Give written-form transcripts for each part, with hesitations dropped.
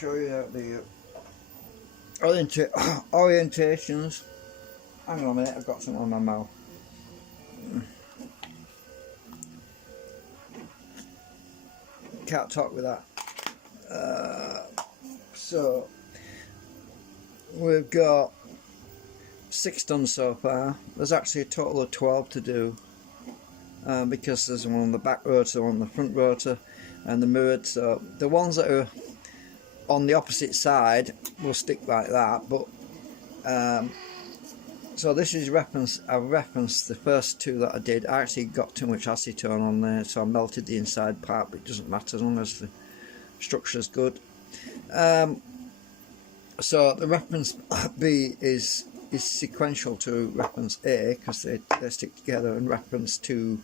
show you the orientations. Hang on a minute, I've got something on my mouth. Can't talk with that. So we've got 6 done so far. There's actually a total of 12 to do, because there's one on the back rotor, one on the front rotor, and the mirrored. So the ones that are on the opposite side will stick like that, but so this is I referenced the first 2 that I did. I actually got too much acetone on there, so I melted the inside part, but it doesn't matter as long as the structure is good. So the reference B is sequential to reference A, because they stick together, and reference 2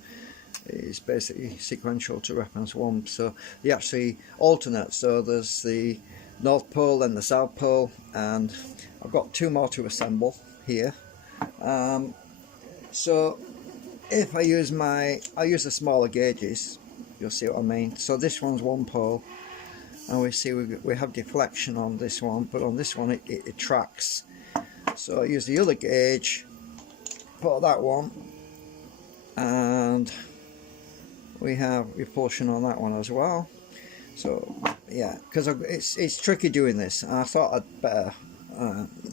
is basically sequential to reference 1. So they actually alternate. So there's the North Pole and the South Pole, and I've got 2 more to assemble here. So if I use the smaller gauges, you'll see what I mean. So this one's 1 pole, and we see we have deflection on this one, but on this one it tracks. So I use the other gauge, put that one, and we have repulsion on that one as well. So yeah, because it's tricky doing this, and I thought I'd better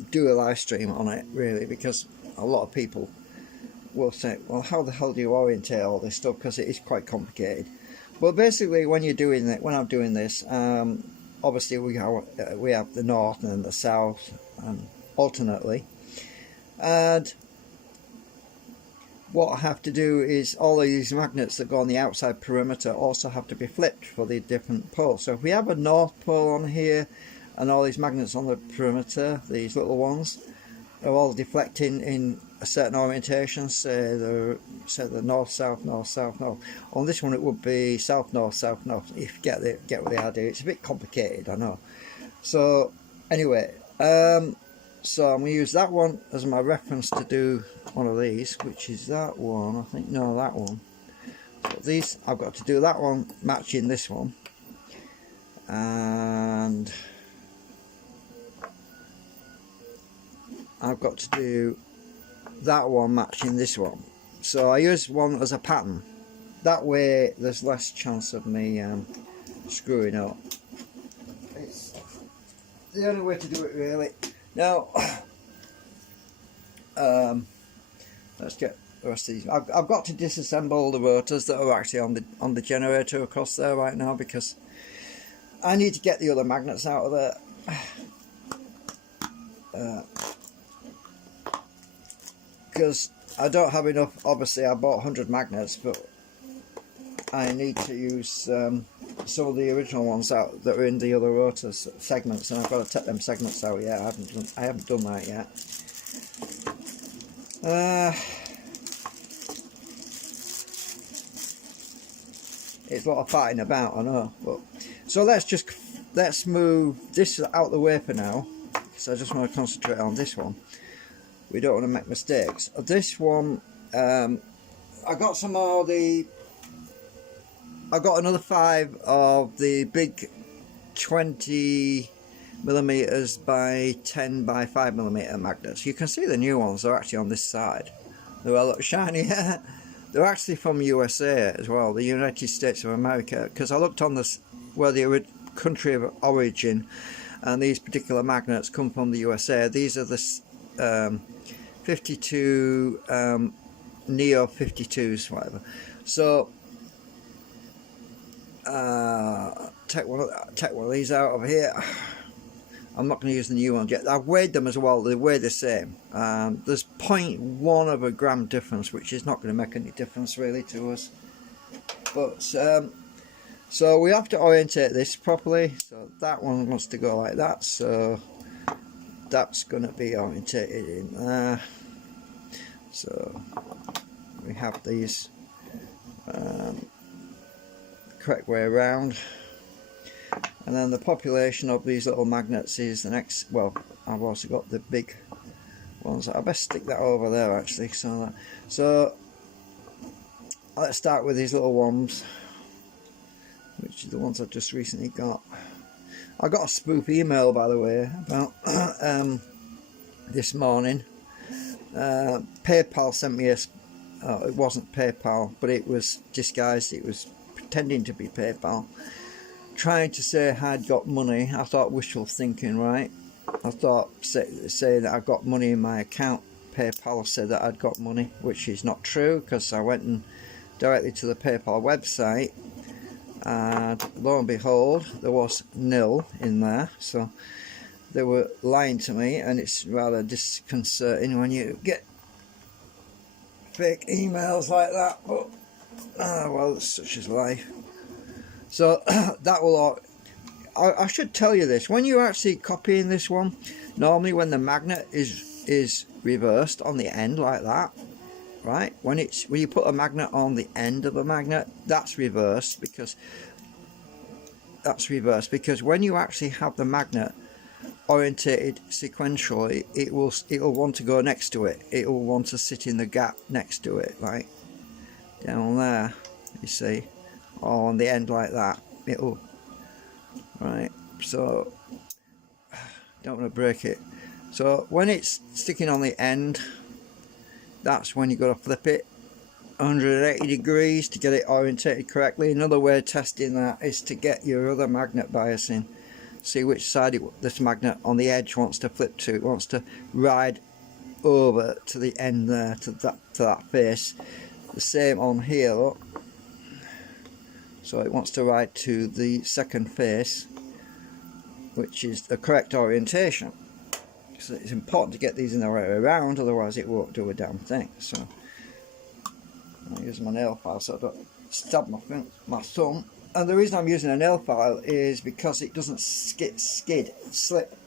do a live stream on it, really, because a lot of people will say, well, how the hell do you orientate all this stuff, because it is quite complicated. But basically, when I'm doing this, obviously we have the north and the south, alternately, and what I have to do is all of these magnets that go on the outside perimeter also have to be flipped for the different poles. So if we have a north pole on here and all these magnets on the perimeter, these little ones, are all deflecting in a certain orientation, say the north south north south north. On this one it would be south north south north. If you get what the idea. It's a bit complicated, I know. So anyway, so I'm going to use that one as my reference to do one of these, which is that one, I think. No, that one. So these, I've got to do that one matching this one, and I've got to do that one matching this one. So I use one as a pattern. That way there's less chance of me screwing up. It's the only way to do it, really. Now, let's get the rest of these. I've got to disassemble the rotors that are actually on the generator across there right now, because I need to get the other magnets out of there. Because I don't have enough. Obviously I bought 100 magnets, but I need to use some of the original ones out that are in the other rotor segments, and I've got to take them segments out. Yeah, I haven't done that yet. It's a lot of fighting about, I know, but so let's move this out the way for now, because I just want to concentrate on this one. We don't want to make mistakes. This one, I got some more I got another 5 of the big 20mm by 10 by 5mm magnets. You can see the new ones are actually on this side. They're a lot shinier. They're actually from USA as well, the United States of America, because I looked on this where the country of origin, and these particular magnets come from the USA. These are the 52 Neo 52s, whatever. So take one of these out of here. I'm not going to use the new one yet. I've weighed them as well. They weigh the same. There's 0.1 of a gram difference, which is not going to make any difference really to us. But so we have to orientate this properly. So that one wants to go like that. So that's going to be orientated in there. So we have these correct way around, and then the population of these little magnets is the next. Well, I've also got the big ones. I best stick that over there actually. So let's start with these little ones, which are the ones I've just recently got. I got a spoof email, by the way, about this morning. PayPal sent me a. Oh, it wasn't PayPal, but it was disguised. It was pretending to be PayPal, trying to say I'd got money. I thought wishful thinking, right? I thought say that I've got money in my account. PayPal said that I'd got money, which is not true, because I went and directly to the PayPal website, and lo and behold, there was nil in there. So they were lying to me, and it's rather disconcerting when you get fake emails like that. But well, such is life. So that will. I should tell you this: when you're actually copying this one, normally when the magnet is reversed on the end like that, right? When you put a magnet on the end of a magnet, that's reversed, because when you actually have the magnet orientated sequentially, it will want to go next to it. It will want to sit in the gap next to it, right down there. You see, or on the end like that. It'll. Right, so don't want to break it. So when it's sticking on the end, that's when you've got to flip it 180 degrees to get it orientated correctly. Another way of testing that is to get your other magnet biasing. See which side this magnet on the edge wants to flip to. It wants to ride over to the end there, to that face. The same on here, look. So it wants to ride to the second face, which is the correct orientation. So it's important to get these in the right way around, otherwise it won't do a damn thing. So I'll use my nail file so I don't stab my thumb. And the reason I'm using a nail file is because it doesn't slip.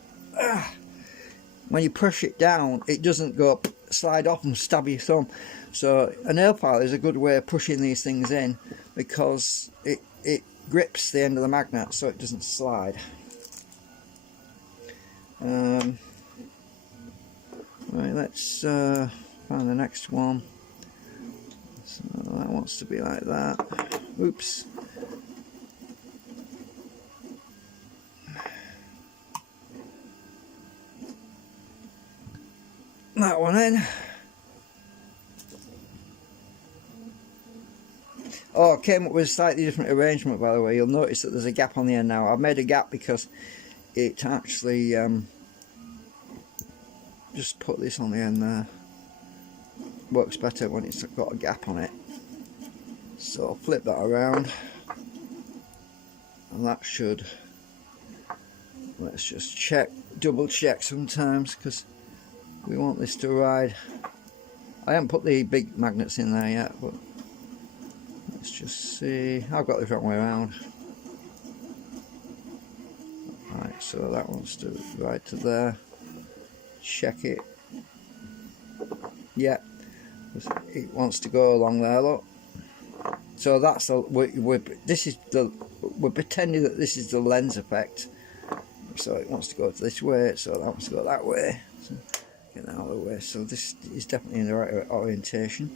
When you push it down, it doesn't go slide off and stab your thumb. So a nail file is a good way of pushing these things in, because it grips the end of the magnet so it doesn't slide. Right, let's find the next one. So that wants to be like that. Oops. That one in. Oh, I came up with a slightly different arrangement, by the way. You'll notice that there's a gap on the end now. I've made a gap because it actually just put this on the end there. Works better when it's got a gap on it. So I'll flip that around, and that should. Let's just double check sometimes, because we want this to ride. I haven't put the big magnets in there yet, but let's just see. I've got the wrong way around. Right, so that wants to ride to there. Check it. Yeah, it wants to go along there. Look. So that's we're pretending that this is the lens effect. So it wants to go this way. So that wants to go that way. So get that out of the way. So this is definitely in the right orientation.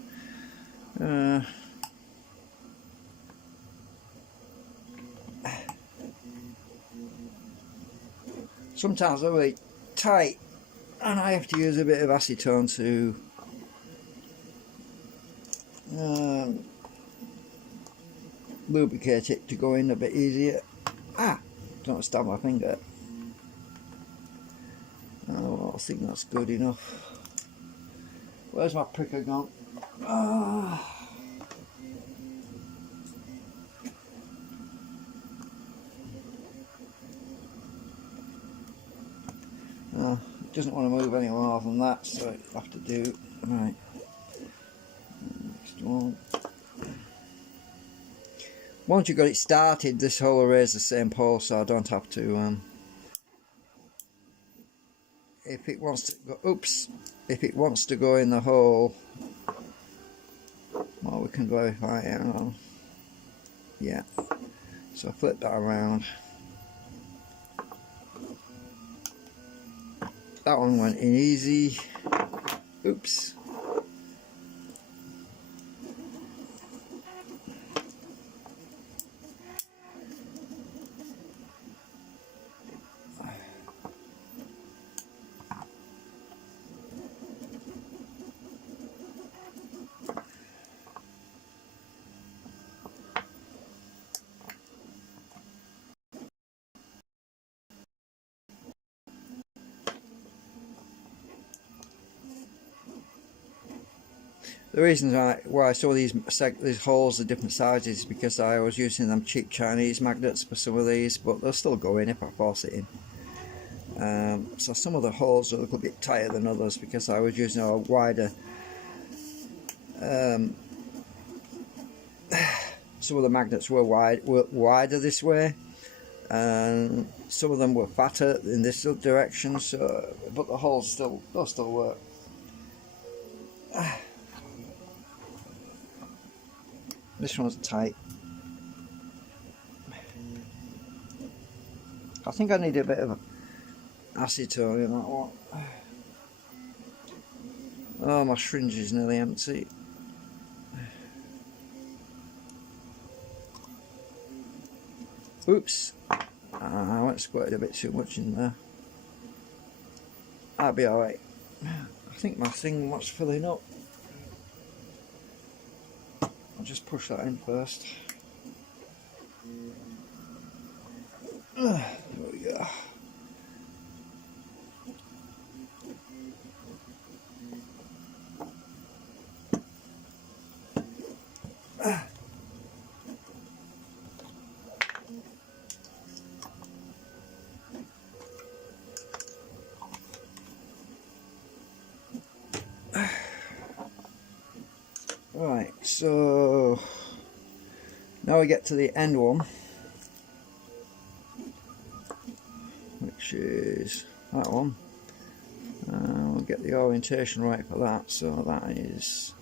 Sometimes they're really tight, and I have to use a bit of acetone to lubricate it to go in a bit easier. Don't stab my finger. Oh, I think that's good enough. Where's my pricker gone? It doesn't want to move any more than that, so I have to do. Right. Next one. Once you've got it started, this whole array is the same pole, so I don't have to. If it wants to go, if it wants to go in the hole, well, we can verify it. Yeah. So flip that around. That one went in easy. Oops. The reason why I saw these holes are different sizes is because I was using them cheap Chinese magnets for some of these, but they'll still go in if I force it in. So some of the holes are a little bit tighter than others because I was using a wider. Some of the magnets were wider this way, and some of them were fatter in this direction. So, but the holes they'll still work. This one's tight. I think I need a bit of acetone in that one. Oh, my syringe is nearly empty. Oops, I went squirted a bit too much in there. That'll be alright. I think my thing was filling up. I'll just push that in first. There we go. Right, so now we get to the end one, which is that one. We'll get the orientation right for that, so that is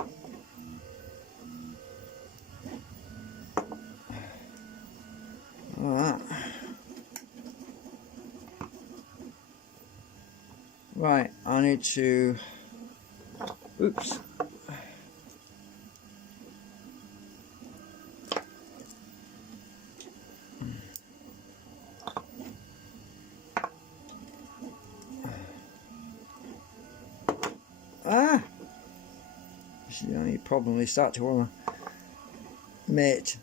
that. Right, I need to, oops. This is the only problem, they start to want to mate.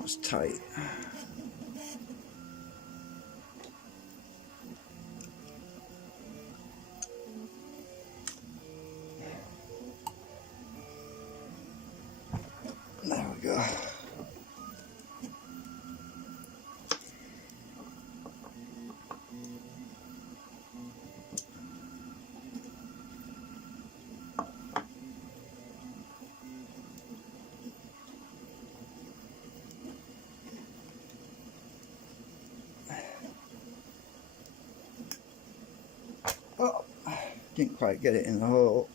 That's tight. There we go. Oh, didn't quite get it in the hole.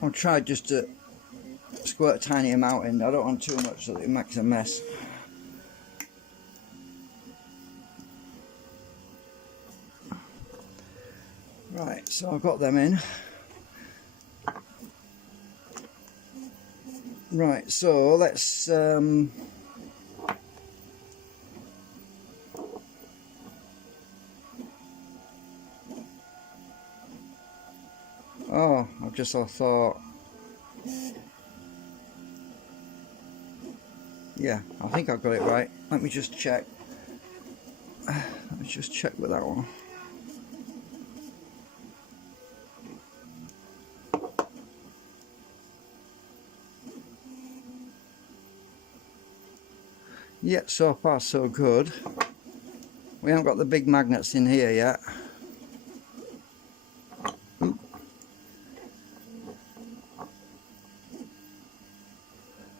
I'll try just to squirt a tiny amount in. I don't want too much so that it makes a mess. Right, so I've got them in. Right, so let's oh, I've just thought, yeah, I think I've got it right. Let me just check. Let me just check with that one. Yeah, so far so good. We haven't got the big magnets in here yet.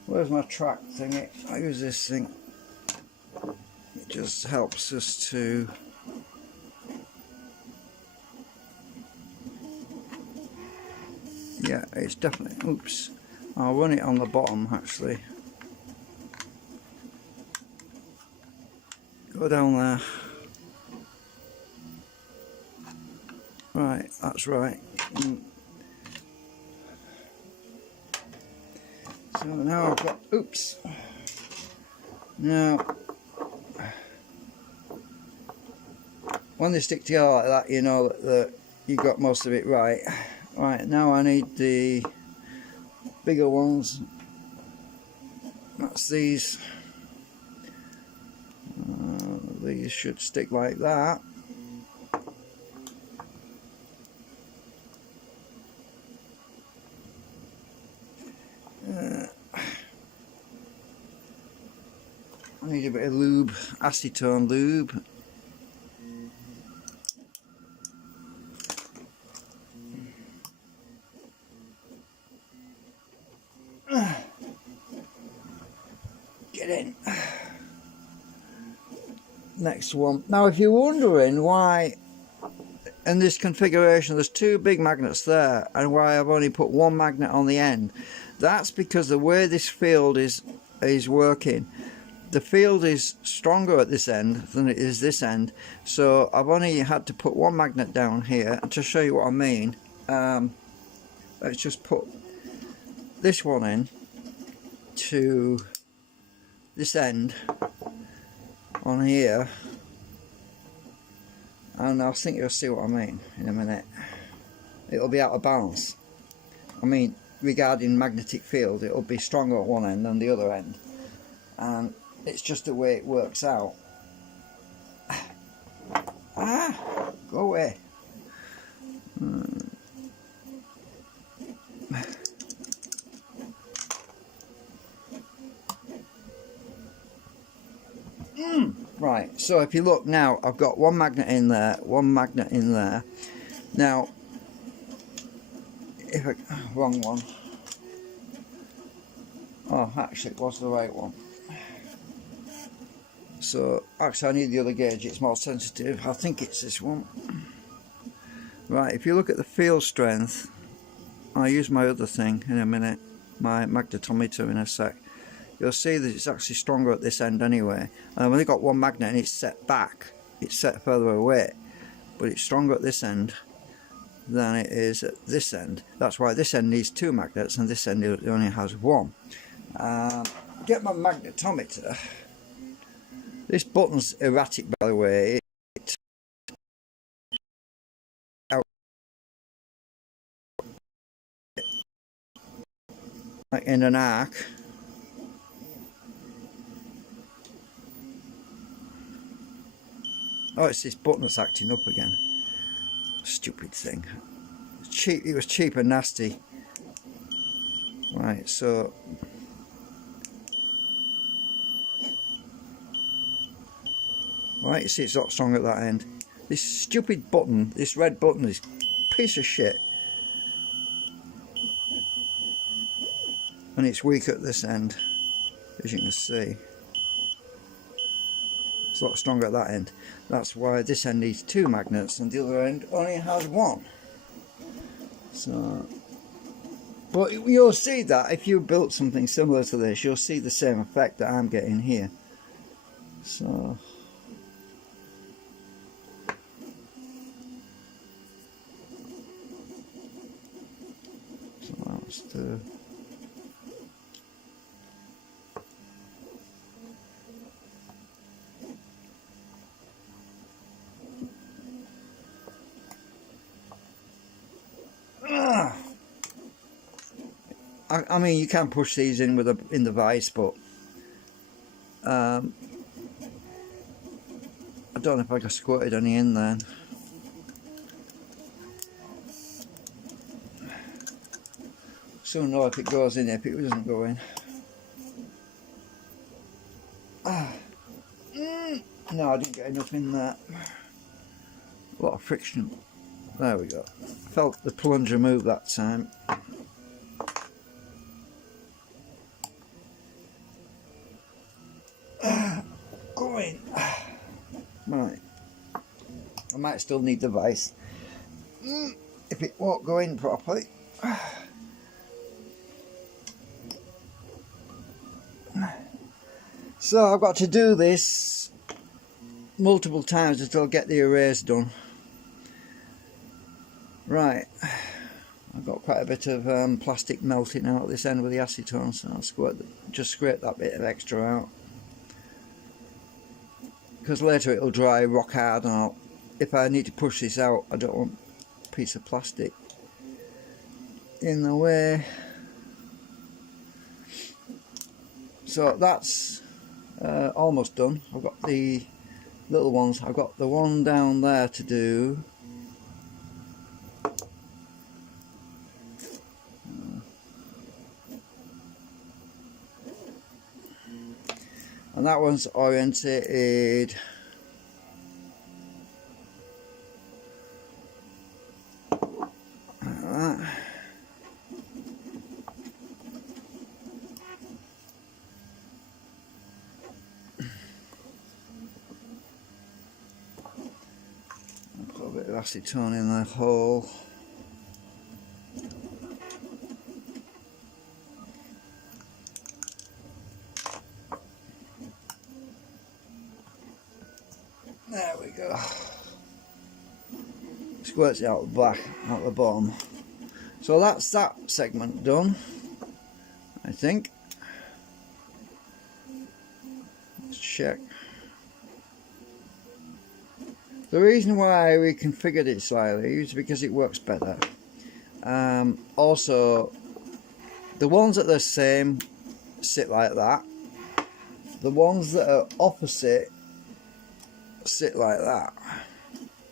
Where's my track thing? I use this thing. It just helps us to yeah, it's definitely, oops, I'll run it on the bottom actually. Go down there. Right, that's right. So now I've got, oops. Now, when they stick together like that, you know that you got most of it right. Right, now I need the bigger ones. That's these. These should stick like that. I need a bit of lube, acetone lube. Get in. Next one. Now if you're wondering why in this configuration there's two big magnets there and why I've only put one magnet on the end, that's because the way this field is working, the field is stronger at this end than it is this end, so I've only had to put one magnet down here. And to show you what I mean, let's just put this one in to this end on here, and I think you'll see what I mean in a minute. It'll be out of balance. I mean, regarding magnetic field, it'll be stronger at one end than the other end, and it's just the way it works out. Go away. Right, so if you look now, I've got one magnet in there, one magnet in there. Now, if I, wrong one. Oh, actually it was the right one. So, actually I need the other gauge, it's more sensitive. I think it's this one. Right, if you look at the field strength, I'll use my other thing in a minute, my magnetometer in a sec. You'll see that it's actually stronger at this end anyway. I've only got one magnet and it's set back, it's set further away, but it's stronger at this end than it is at this end. That's why this end needs two magnets and this end only has one. Get my magnetometer. This button's erratic, by the way. Like in an arc. Oh, it's this button that's acting up again. Stupid thing. Cheap. It was cheap and nasty. Right, so right, you see it's not strong at that end. This stupid button, this red button, is a piece of shit. And it's weak at this end, as you can see. It's a lot stronger at that end. That's why this end needs two magnets and the other end only has one. So, but you'll see that if you built something similar to this, you'll see the same effect that I'm getting here. So that's the I mean, you can push these in with in the vise, but I don't know if I got squirted any in there. Soon know if it goes in, if it doesn't go in. No, I didn't get enough in there. A lot of friction. There we go. Felt the plunger move that time. Go in. Right. I might still need the vise if it won't go in properly. So I've got to do this multiple times until I get the erase done. Right, I've got quite a bit of plastic melting out at this end with the acetone, so I'll just scrape that bit of extra out, because later it'll dry rock hard, and if I need to push this out, I don't want a piece of plastic in the way. So that's almost done. I've got the little ones. I've got the one down there to do. And that one's orientated like that. Put a bit of acetone in the hole. There we go. Squirts it out the back, out the bottom. So that's that segment done, I think. Let's check. The reason why we configured it slightly is because it works better. Also, the ones that are the same sit like that. The ones that are opposite sit like that,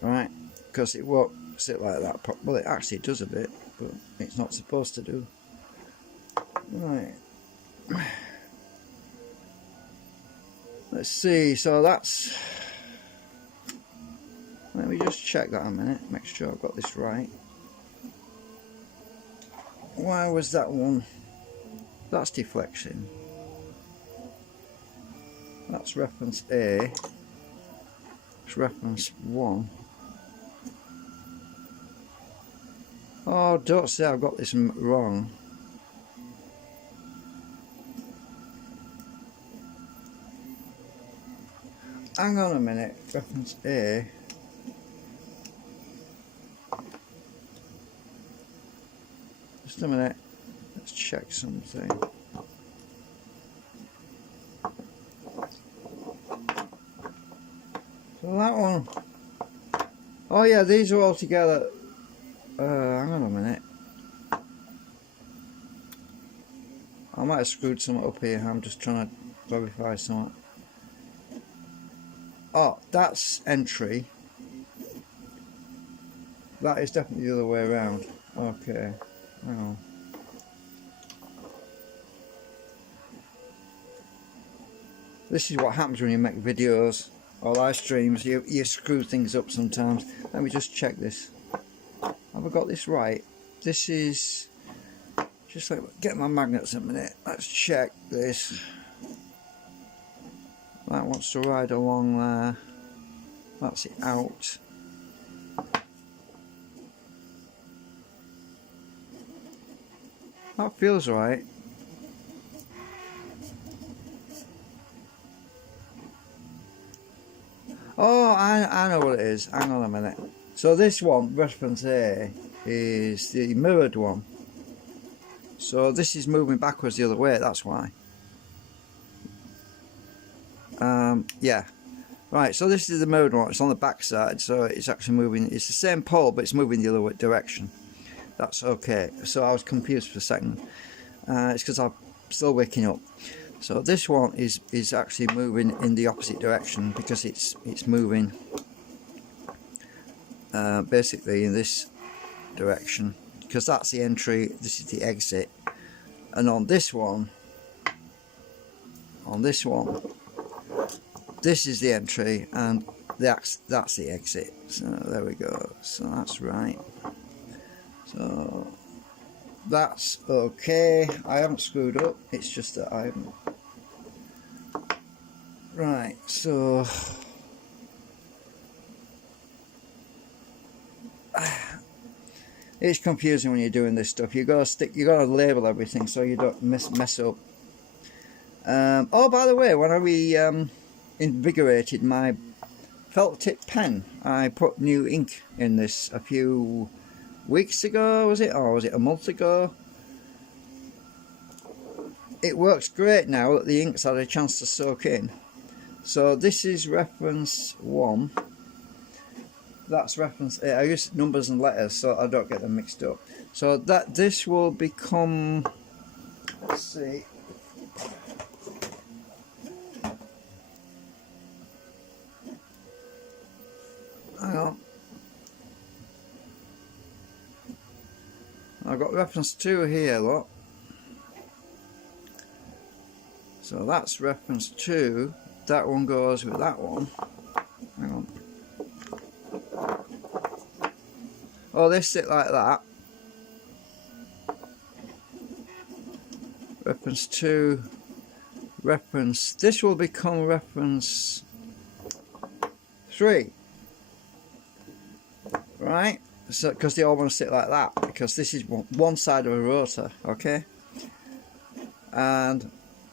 right? Because it won't sit like that. Well, it actually does a bit, but it's not supposed to do. Right. Let's see. So that's. Let me just check that a minute. Make sure I've got this right. Why was that one? That's deflection. That's reference A. Reference 1. Oh, don't say I've got this wrong. Hang on a minute. Reference A. Just a minute. Let's check something. So that one, oh yeah, these are all together. Hang on a minute. I might have screwed something up here. I'm just trying to verify something. Oh, that's entry. That is definitely the other way around. Okay, hang on. This is what happens when you make videos or live streams. You screw things up sometimes. Let me just check this. Have I got this right? This is just like, get my magnets a minute. Let's check this. That wants to ride along there. That's it out. That feels right. Oh, I know what it is. Hang on a minute. So this one, reference A, is the mirrored one. So this is moving backwards the other way, that's why. Yeah. Right, so this is the mirrored one. It's on the back side, so it's actually moving. It's the same pole, but it's moving the other direction. That's okay. So I was confused for a second. It's because I'm still waking up. So this one is actually moving in the opposite direction because it's moving basically in this direction, because that's the entry, this is the exit, and on this one, this is the entry and that's the exit. So there we go. So that's right. So that's okay. I haven't screwed up, it's just that I haven't. Right, so it's confusing when you're doing this stuff. You gotta label everything so you don't mess up. Oh, by the way, when I invigorated my felt tip pen, I put new ink in this a few weeks ago, was it, or was it a month ago? It works great now that the ink's had a chance to soak in. So this is reference 1. That's reference 8. I use numbers and letters so I don't get them mixed up. So that this will become, let's see, hang on, I've got reference 2 here, look. So that's reference 2. That one goes with that one. Hang on. Oh, they sit like that. Reference 2. Reference. This will become reference 3. Right? So, because they all want to sit like that. Because this is one side of a rotor. Okay? And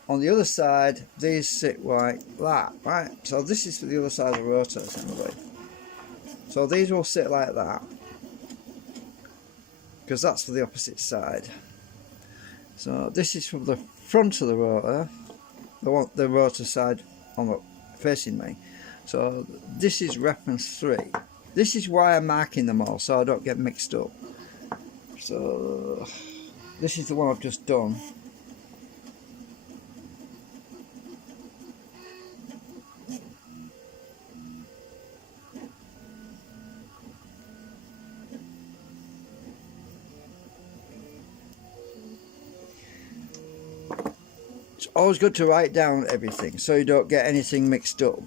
on the other side, these sit like that, right? So this is for the other side of the rotor, essentially. So these will sit like that, because that's for the opposite side. So this is from the front of the rotor, the rotor side on the facing me. So this is reference 3. This is why I'm marking them all, so I don't get mixed up. So this is the one I've just done. It's always good to write down everything so you don't get anything mixed up.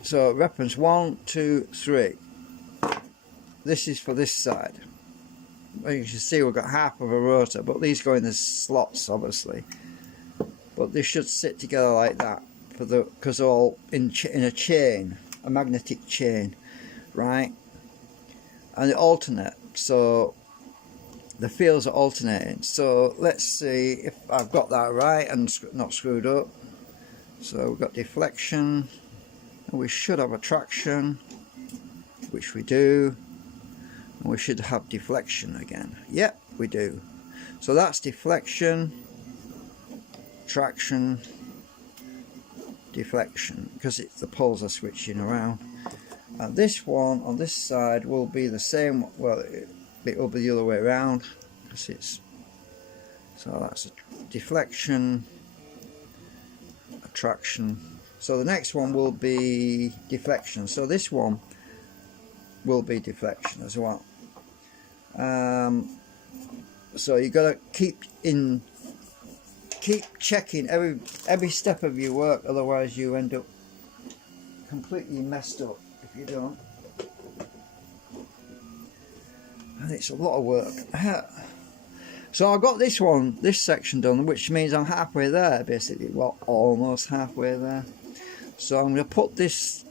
So reference 1, 2, 3. This is for this side. Well, you can see we've got half of a rotor, but these go in the slots obviously. But they should sit together like that for the, because they're all in a chain, a magnetic chain, right? And they alternate, so the fields are alternating. So let's see if I've got that right and not screwed up. So we've got deflection, and we should have attraction, which we do, and we should have deflection again. Yep, we do. So that's deflection, traction, deflection, because the poles are switching around. And this one on this side will be the same. Well, it will be the other way around, because it's, so that's a deflection, attraction. So the next one will be deflection. So this one will be deflection as well. So you got to keep checking every step of your work, otherwise you end up completely messed up if you don't. And it's a lot of work. So I got this section done, which means I'm halfway there, basically. Well, almost halfway there. So I'm going to put these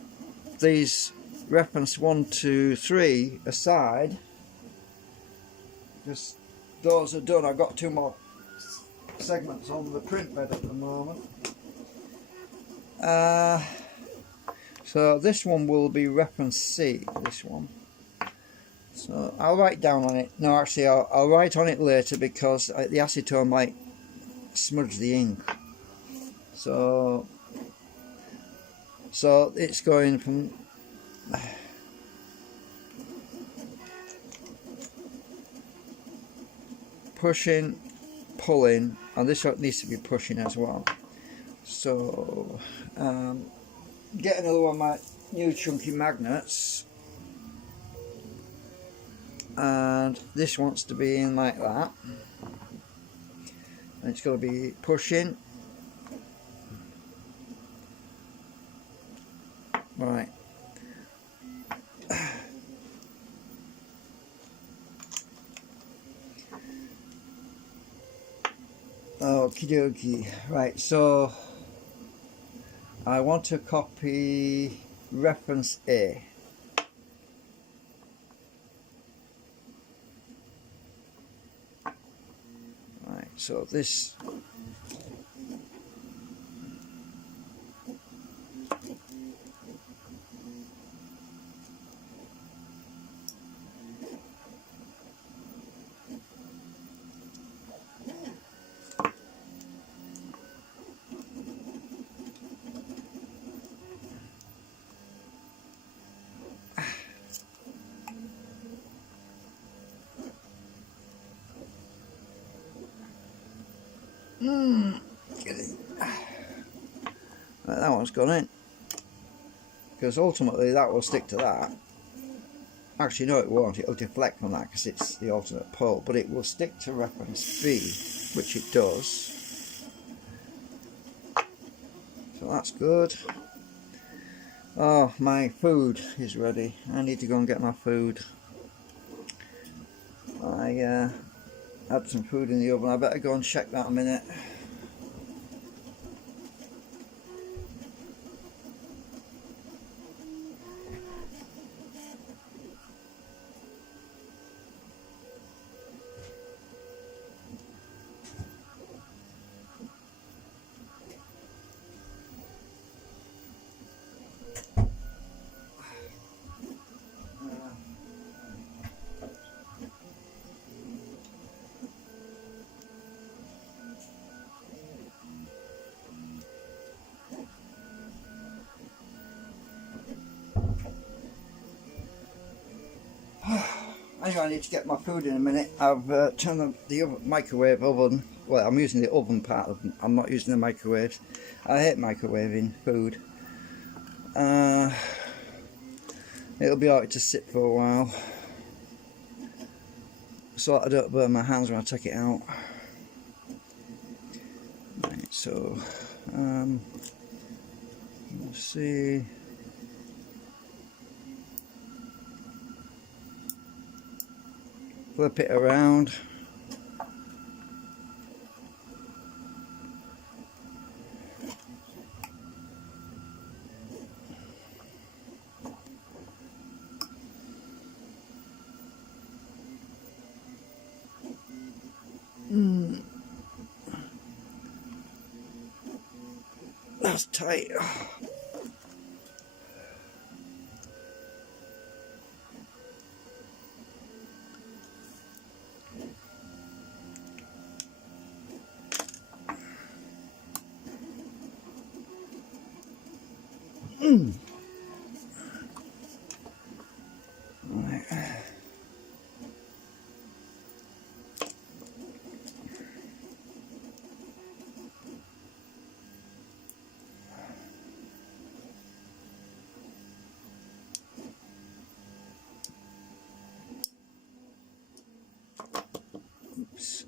reference 1, 2, 3 aside. Just those are done. I've got 2 more segments on the print bed at the moment. So this one will be reference C, this one. So I'll write down on it. No, actually I'll write on it later, because the acetone might smudge the ink. So it's going from pushing, pulling, and this one needs to be pushing as well. So get another one of my new chunky magnets, and this wants to be in like that, and it's going to be pushing. Right. Okie dokie. Right, so I want to copy reference A. Right, so this Get it. Right, that one's gone in. Because ultimately that will stick to that. Actually, no, it won't. It'll deflect from that because it's the alternate pole. But it will stick to reference B, which it does. So that's good. Oh, my food is ready. I need to go and get my food. I had some food in the oven. I better go and check that a minute. Anyway, I need to get my food in a minute. I've turned the microwave oven. Well, I'm using the oven part of them. I'm not using the microwaves. I hate microwaving food. It'll be alright to sit for a while, so I don't burn my hands when I take it out. Right, so let's see. Flip it around. That's tight. Right. Oops.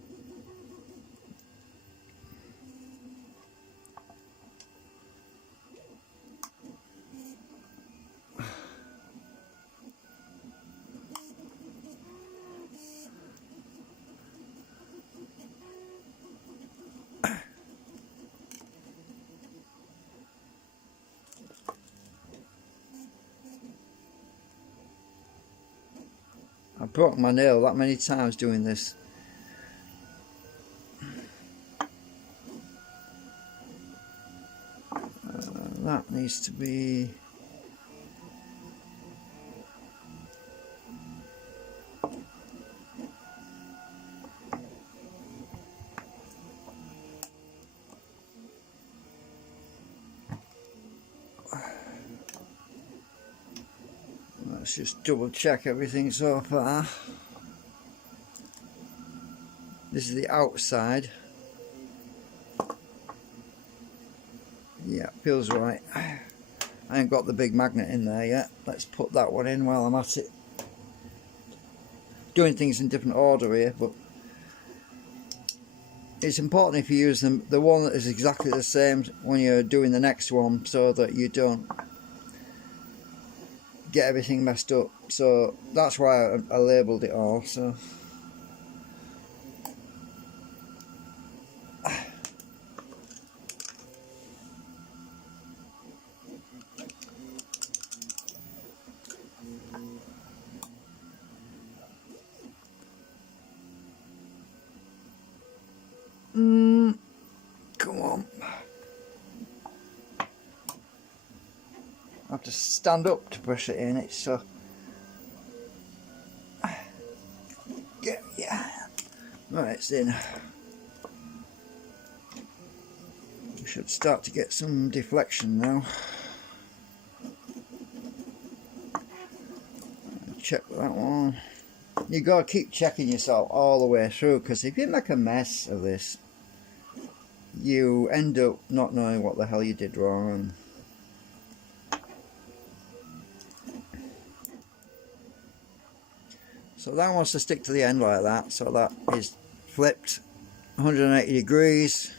I broke my nail that many times doing this. That needs to be... Let's just double check everything so far. This is the outside. Yeah, feels right. I ain't got the big magnet in there yet. Let's put that one in while I'm at it. Doing things in different order here, but it's important if you use the one that is exactly the same when you're doing the next one, so that you don't get everything messed up. So that's why I labelled it all. So come on. I have to stand up to push it in. It's so... Yeah. Right, it's in. We should start to get some deflection now. Check that one. You gotta keep checking yourself all the way through, because if you make a mess of this, you end up not knowing what the hell you did wrong. So that wants to stick to the end like that, so that is flipped 180 degrees.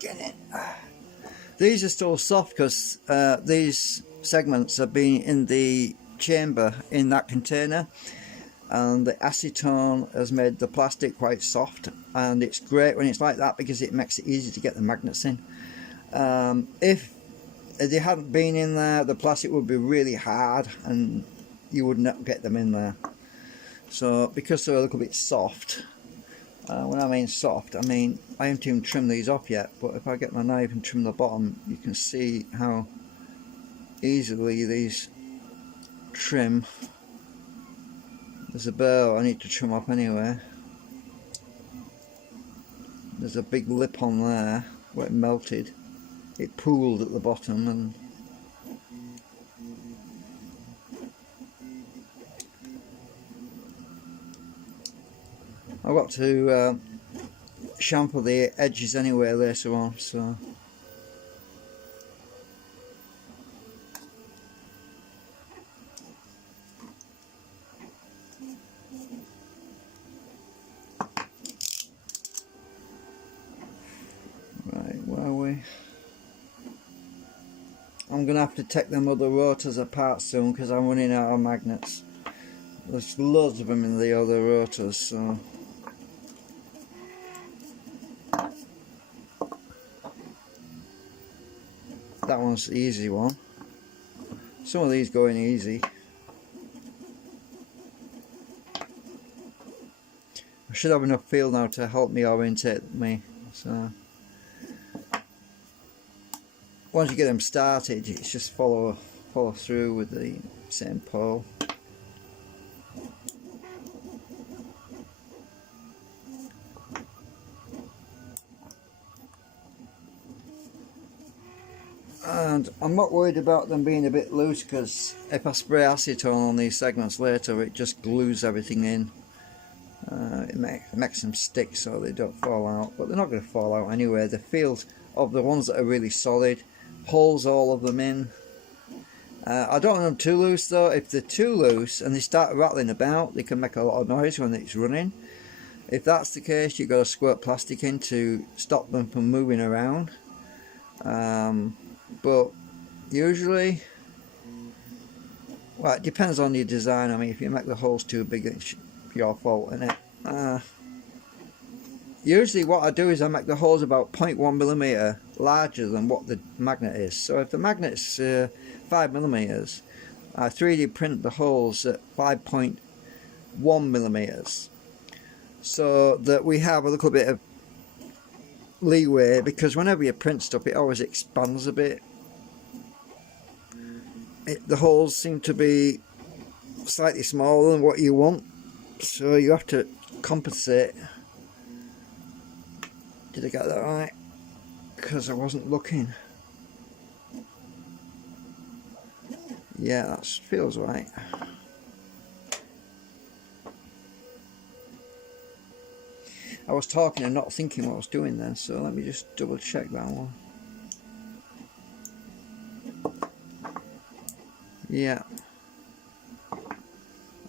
Get it. These are still soft because these segments have been in the chamber in that container, and the acetone has made the plastic quite soft, and it's great when it's like that because it makes it easy to get the magnets in. If they hadn't been in there, the plastic would be really hard and you would not get them in there. So because they're a little bit soft, when I mean soft, I mean I haven't even trimmed these off yet, but if I get my knife and trim the bottom, you can see how easily these trim. There's a burr I need to trim off anyway. There's a big lip on there where it melted. It pooled at the bottom, and I've got to shampoo the edges anyway later on, so right, where are we? I'm gonna have to take them other rotors apart soon because I'm running out of magnets. There's loads of them in the other rotors, so that one's the easy one. Some of these go in easy. I should have enough feel now to help me orientate me. So once you get them started, it's just follow through with the same pole. And I'm not worried about them being a bit loose because if I spray acetone on these segments later, it just glues everything in. It makes them stick so they don't fall out, but they're not going to fall out anyway. The feel of the ones that are really solid pulls all of them in. I don't want them too loose though. If they're too loose and they start rattling about, they can make a lot of noise when it's running. If that's the case, you've got to squirt plastic in to stop them from moving around. But usually, well, it depends on your design. I mean, if you make the holes too big, it's your fault, isn't it? Usually what I do is I make the holes about 0.1mm larger than what the magnet is. So if the magnet's 5mm, I 3D print the holes at 5.1mm, so that we have a little bit of leeway, because whenever you print stuff it always expands a bit. The holes seem to be slightly smaller than what you want, so you have to compensate. Did I get that right? Because I wasn't looking. Yeah, that feels right. I was talking and not thinking what I was doing then, so let me just double check that one. Yeah.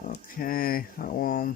Okay, that one.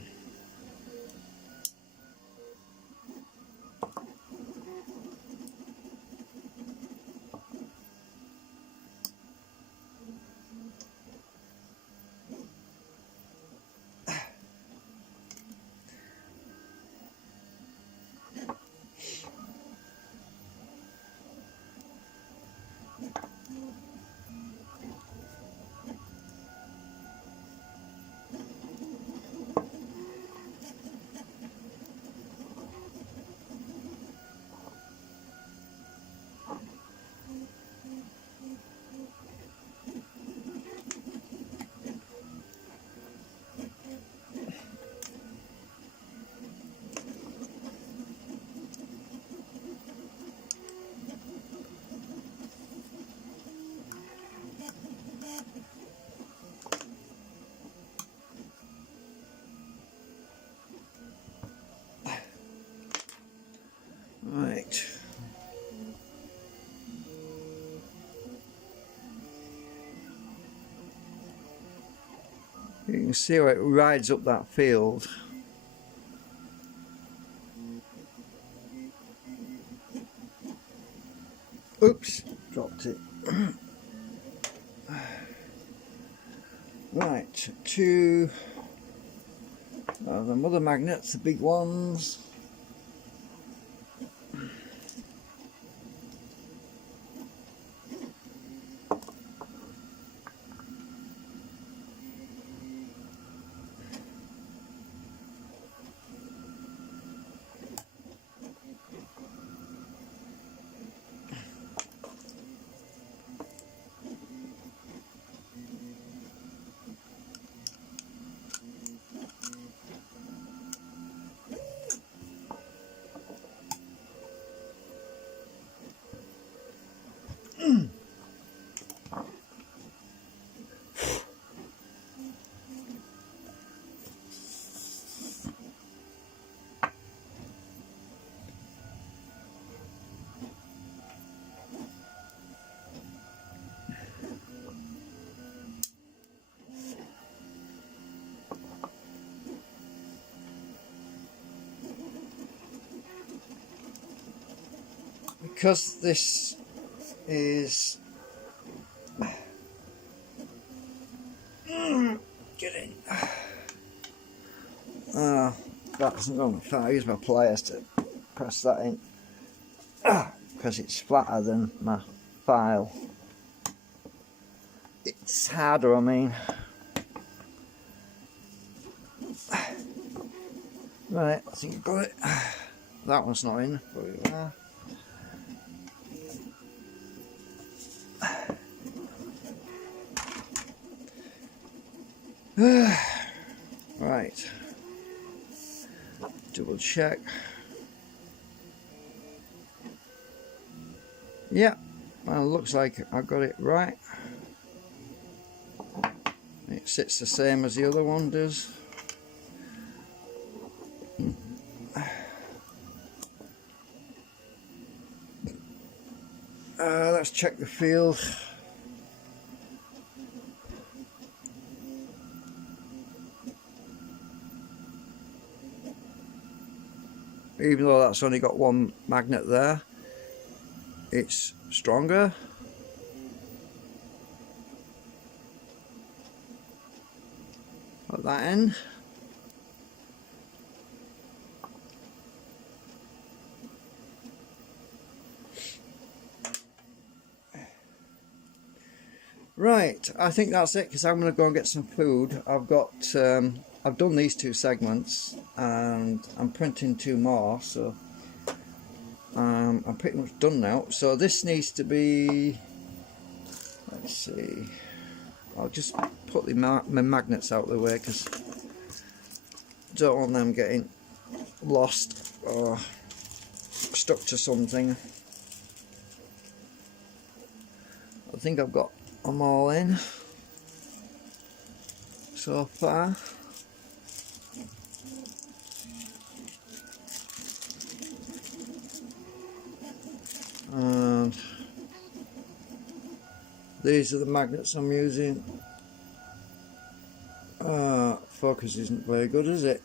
You can see how it rides up that field. Oops, dropped it. Right, to the mother magnets, the big ones. Because this is get in. That isn't going far. I use my pliers to press that in because it's flatter than my file. It's harder, I mean. Right, I think I've got it. That one's not in, but we are. Right, double check. Yeah, well, looks like I got it right. It sits the same as the other one does. Let's check the field. Even though that's only got one magnet there, it's stronger. At that end. Right, I think that's it because I'm going to go and get some food. I've done these 2 segments and I'm printing 2 more, so I'm pretty much done now. So this needs to be, let's see, I'll just put my magnets out of the way because I don't want them getting lost or stuck to something. I think I've got them all in so far. And these are the magnets I'm using. Focus isn't very good, is it?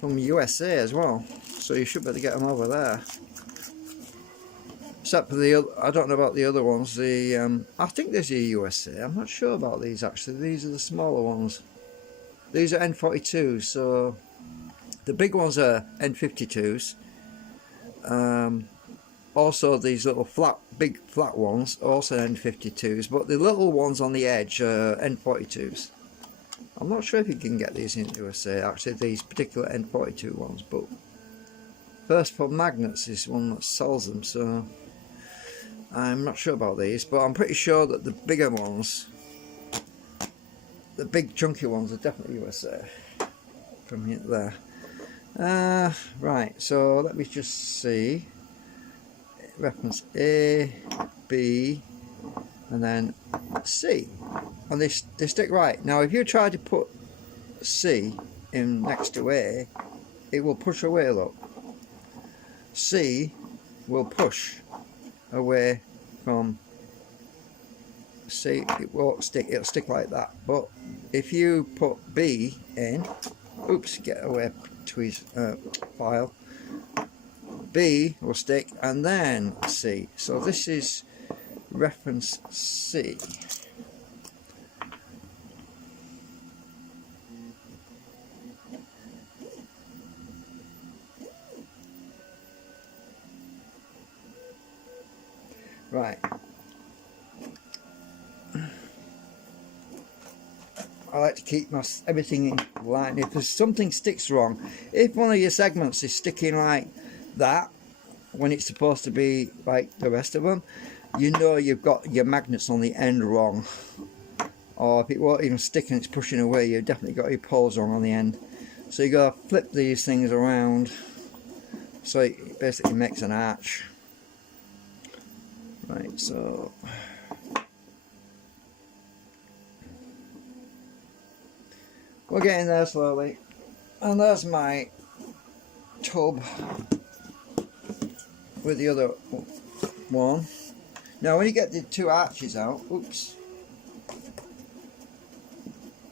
From USA as well, so you should be able to get them over there. Except for the other, I don't know about the other ones. I think these are USA. I'm not sure about these actually. These are the smaller ones. These are N42s, so the big ones are N52s. Also, these little big flat ones are also N52s, but the little ones on the edge are N42s. I'm not sure if you can get these in USA, actually, these particular N42 ones, but First for Magnets is one that sells them, so I'm not sure about these, but I'm pretty sure that the bigger ones, the big chunky ones, are definitely USA from here there. Right, so let me just see. Reference A, B, and then C, and they stick right. Now if you try to put C in next to A, it will push away, look. C will push away from C. It won't stick, it'll stick like that. But if you put B in, oops, get away to his file, B will stick, and then C. So this is reference C. Right. I like to keep everything in line. If there's something sticks wrong, if one of your segments is sticking like that when it's supposed to be like the rest of them, you know you've got your magnets on the end wrong. Or if it won't even stick and it's pushing away, you've definitely got your poles wrong on the end. So you got to flip these things around so it basically makes an arch. Right, so we're getting there slowly, and there's my tub with the other one. Now when you get the two arches out, oops,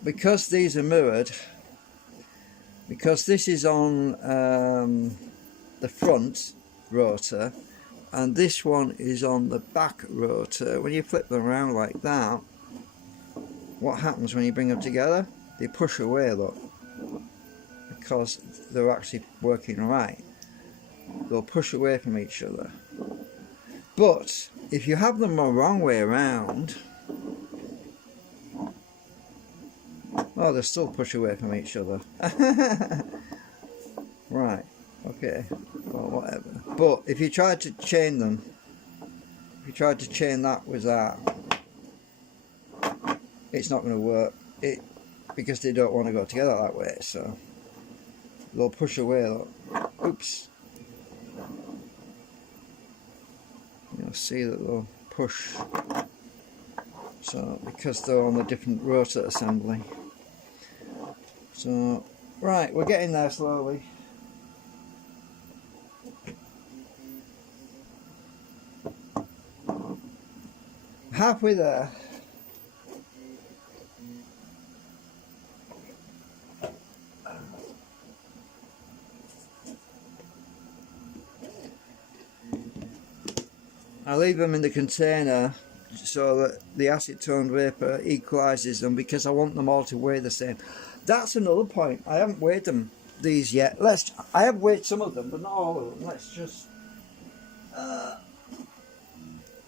because these are mirrored, because this is on the front rotor and this one is on the back rotor, when you flip them around like that, what happens when you bring them together? They push away, look, because they're actually working right. They'll push away from each other. But if you have them the wrong way around, oh, they still push away from each other. Right, okay, well, whatever. But if you try to chain them, if you try to chain that with that, it's not going to work. Because they don't want to go together that way, so they'll push away. Look. Oops. You'll see that they'll push. So because they're on a different rotor assembly. So right, we're getting there slowly. Halfway there. I leave them in the container so that the acetone vapor equalizes them, because I want them all to weigh the same. That's another point. I haven't weighed these yet. I have weighed some of them, but not all of them.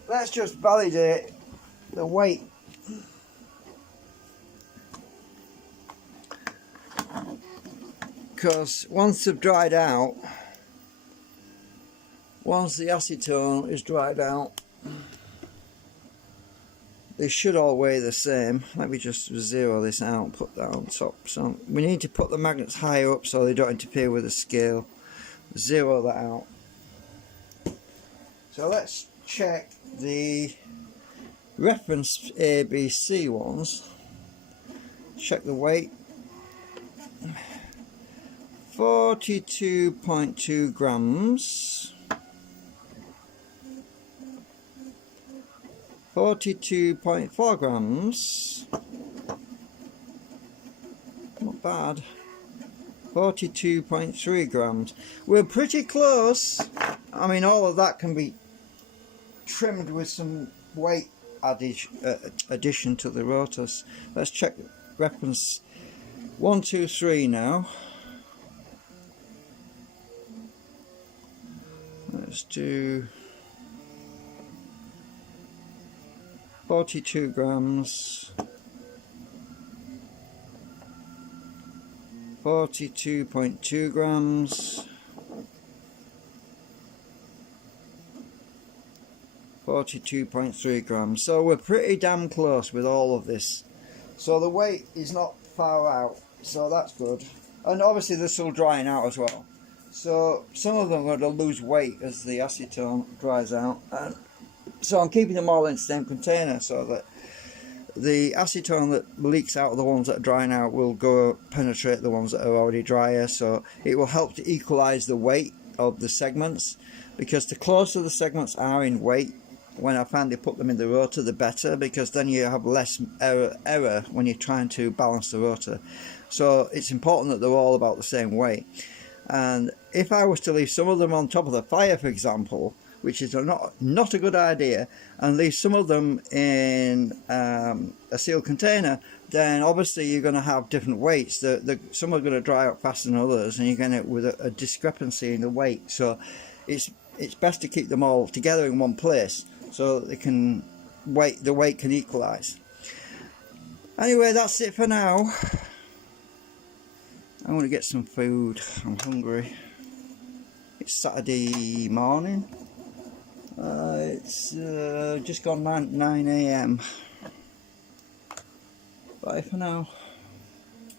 Let's just validate the weight. Because once they've dried out, once the acetone is dried out, they should all weigh the same. Let me just zero this out and put that on top. So we need to put the magnets higher up so they don't interfere with the scale. Zero that out. So let's check the reference ABC ones. Check the weight. 42.2 grams. 42.4 grams. Not bad. 42.3 grams. We're pretty close. I mean, all of that can be trimmed with some weight addition to the rotors. Let's check reference 1, 2, 3 now. Let's do 42 grams, 42.2 grams, 42.3 grams. So we're pretty damn close with all of this. So the weight is not far out, so that's good. And obviously they're still drying out as well. So some of them are going to lose weight as the acetone dries out. And so I'm keeping them all in the same container so that the acetone that leaks out of the ones that are drying out will go penetrate the ones that are already drier. So it will help to equalize the weight of the segments, because the closer the segments are in weight, when I finally put them in the rotor, the better, because then you have less error when you're trying to balance the rotor. So it's important that they're all about the same weight. And if I was to leave some of them on top of the fire, for example, which is not a good idea, and leave some of them in a sealed container, then obviously you're going to have different weights. Some are going to dry out faster than others, and you're going to end up with a discrepancy in the weight. So it's best to keep them all together in one place so that the weight can equalize. Anyway, that's it for now. I'm going to get some food. I'm hungry. It's Saturday morning. It's just gone 9 AM. Bye for now.